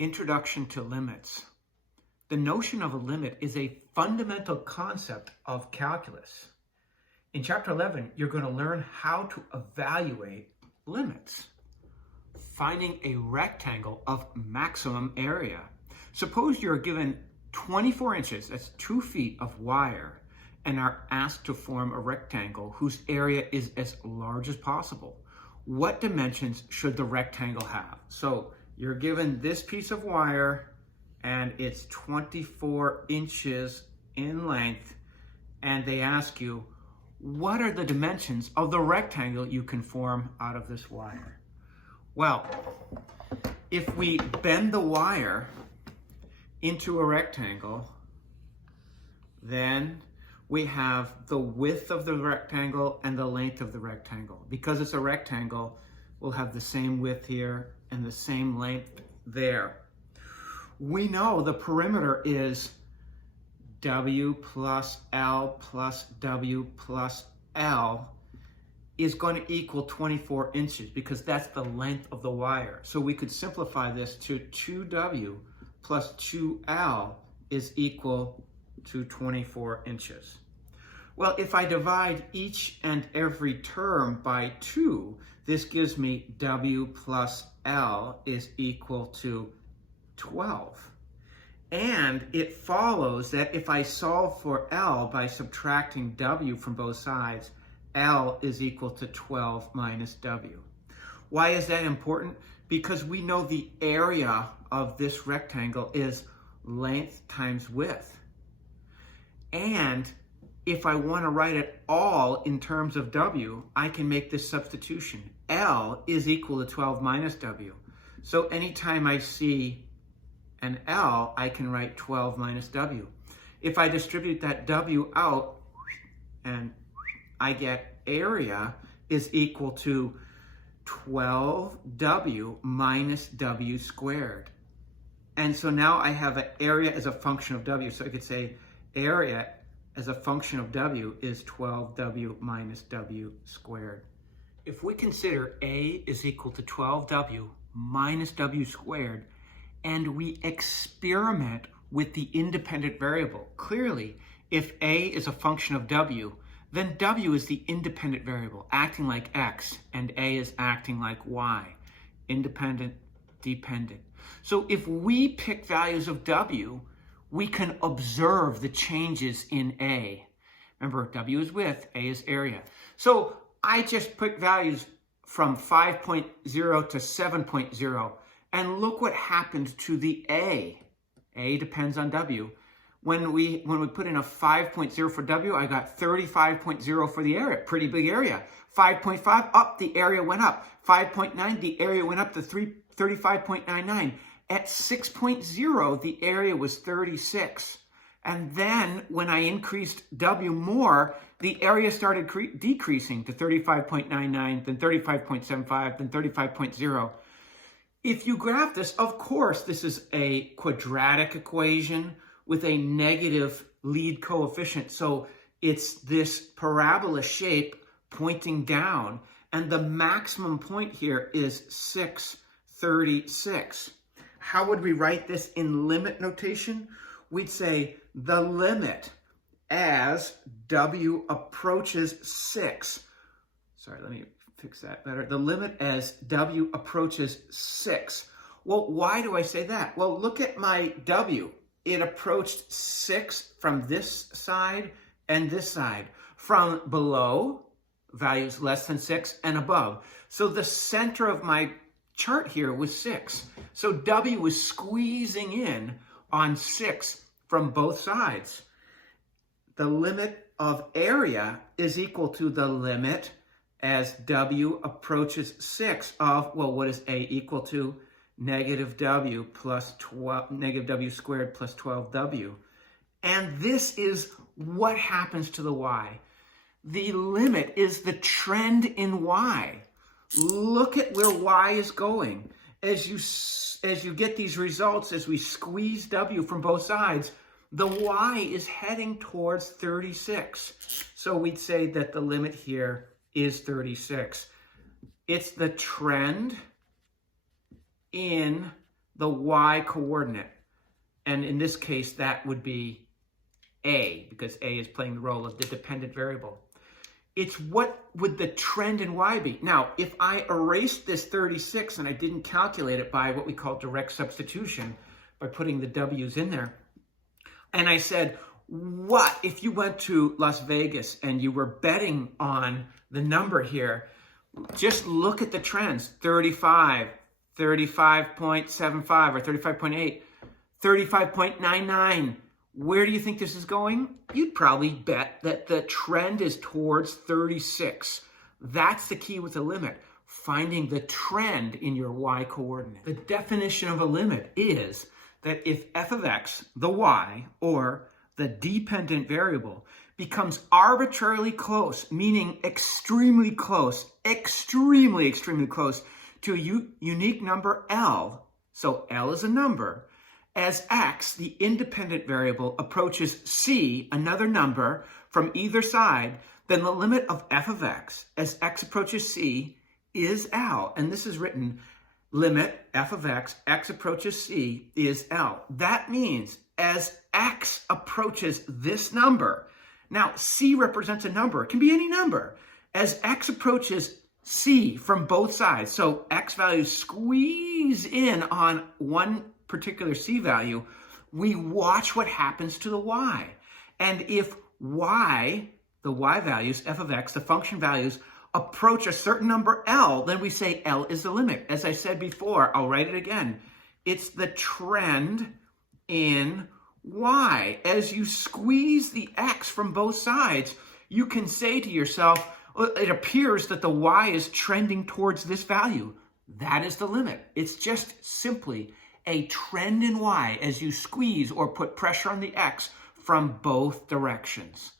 Introduction to Limits. The notion of a limit is a fundamental concept of calculus. In Chapter 11, you're going to learn how to evaluate limits. Finding a rectangle of maximum area. Suppose you're given 24 inches, that's 2 feet of wire, and are asked to form a rectangle whose area is as large as possible. What dimensions should the rectangle have? So you're given this piece of wire and it's 24 inches in length, and they ask you, what are the dimensions of the rectangle you can form out of this wire? Well, if we bend the wire into a rectangle, then we have the width of the rectangle and the length of the rectangle. Because it's a rectangle, we'll have the same width here and the same length there. We know the perimeter is W plus L plus W plus L is going to equal 24 inches because that's the length of the wire. So we could simplify this to 2W plus 2L is equal to 24 inches. Well, if I divide each and every term by 2, this gives me W plus L is equal to 12. And it follows that if I solve for L by subtracting W from both sides, L is equal to 12 minus W. Why is that important? Because we know the area of this rectangle is length times width. And if I want to write it all in terms of W, I can make this substitution. L is equal to 12 minus W. So anytime I see an L, I can write 12 minus W. If I distribute that W out, and I get area is equal to 12W minus W squared. And so now I have an area as a function of W. So I could say area as a function of W is 12W minus W squared. If we consider A is equal to 12W minus W squared, and we experiment with the independent variable, clearly, if A is a function of W, then W is the independent variable, acting like X, and A is acting like Y, independent, dependent. So if we pick values of W, we can observe the changes in A. Remember, W is width, A is area. So I just put values from 5.0 to 7.0, and look what happened to the A. A depends on W. When we put in a 5.0 for W, I got 35.0 for the area, pretty big area. 5.5, up, the area went up. 5.9, the area went up to 35.99. At 6.0, the area was 36. And then when I increased W more, the area started decreasing to 35.99, then 35.75, then 35.0. If you graph this, of course, this is a quadratic equation with a negative lead coefficient. So it's this parabola shape pointing down. And the maximum point here is 636. How would we write this in limit notation? We'd say the limit as W approaches 6. Sorry, let me fix that better. The limit as W approaches 6. Well, why do I say that? Well, look at my W. It approached 6 from this side and this side. From below, values less than 6, and above. So the center of my chart here was 6. So W was squeezing in on 6 from both sides. The limit of area is equal to the limit as W approaches 6 of, well, what is A equal to? Negative W plus 12, negative W squared plus 12W. And this is what happens to the Y. The limit is the trend in Y. Look at where Y is going. As you get these results, as we squeeze W from both sides, the Y is heading towards 36. So we'd say that the limit here is 36. It's the trend in the y coordinate. And in this case, that would be a, because a is playing the role of the dependent variable. It's what would the trend in y be? Now, if I erased this 36 and I didn't calculate it by what we call direct substitution, by putting the w's in there, and I said, what if you went to Las Vegas and you were betting on the number here? Just look at the trends, 35, 35.75 or 35.8, 35.99. Where do you think this is going? You'd probably bet that the trend is towards 36. That's the key with the limit, finding the trend in your y coordinate. The definition of a limit is that if f of x, the y, or the dependent variable, becomes arbitrarily close, meaning extremely close to a unique number L, so L is a number, as x, the independent variable, approaches c, another number, from either side, then the limit of f of x as x approaches c is L. And this is written, limit f of x approaches c is L. That means as x approaches this number, now c represents a number, it can be any number, as x approaches c from both sides, so x values squeeze in on one particular c value, we watch what happens to the y. And if y, the y values, f of x, the function values, approach a certain number L, then we say L is the limit. As I said before, I'll write it again. It's the trend in y. As you squeeze the x from both sides, you can say to yourself, it appears that the y is trending towards this value. That is the limit. It's just simply a trend in y as you squeeze or put pressure on the x from both directions.